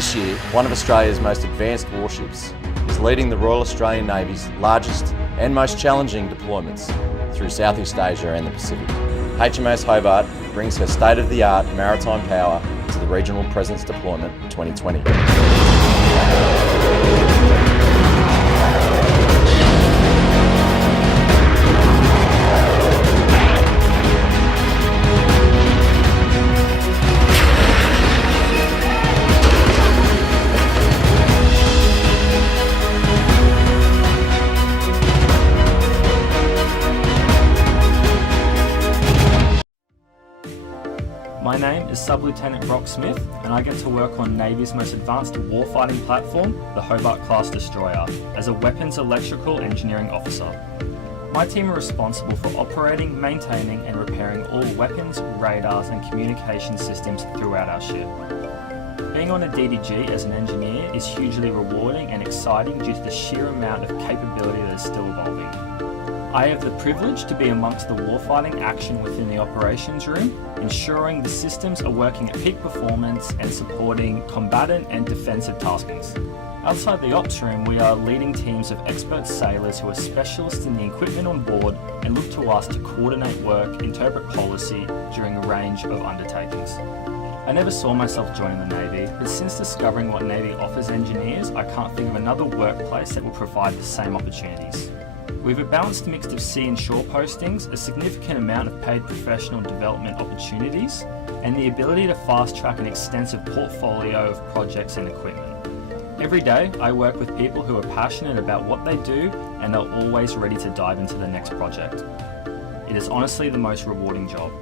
This year, one of Australia's most advanced warships is leading the Royal Australian Navy's largest and most challenging deployments through Southeast Asia and the Pacific. HMAS Hobart brings her state-of-the-art maritime power to the Regional Presence Deployment 2020. My name is Sub-Lieutenant Brock Smith and I get to work on Navy's most advanced warfighting platform, the Hobart-Class destroyer, as a weapons electrical engineering officer. My team are responsible for operating, maintaining and repairing all weapons, radars and communication systems throughout our ship. Being on a DDG as an engineer is hugely rewarding and exciting due to the sheer amount of capability that is still evolving. I have the privilege to be amongst the warfighting action within the operations room, ensuring the systems are working at peak performance and supporting combatant and defensive taskings. Outside the ops room, we are leading teams of expert sailors who are specialists in the equipment on board and look to us to coordinate work, interpret policy during a range of undertakings. I never saw myself joining the Navy, but since discovering what Navy offers engineers, I can't think of another workplace that will provide the same opportunities. We have a balanced mix of sea and shore postings, a significant amount of paid professional development opportunities, and the ability to fast-track an extensive portfolio of projects and equipment. Every day, I work with people who are passionate about what they do and are always ready to dive into the next project. It is honestly the most rewarding job.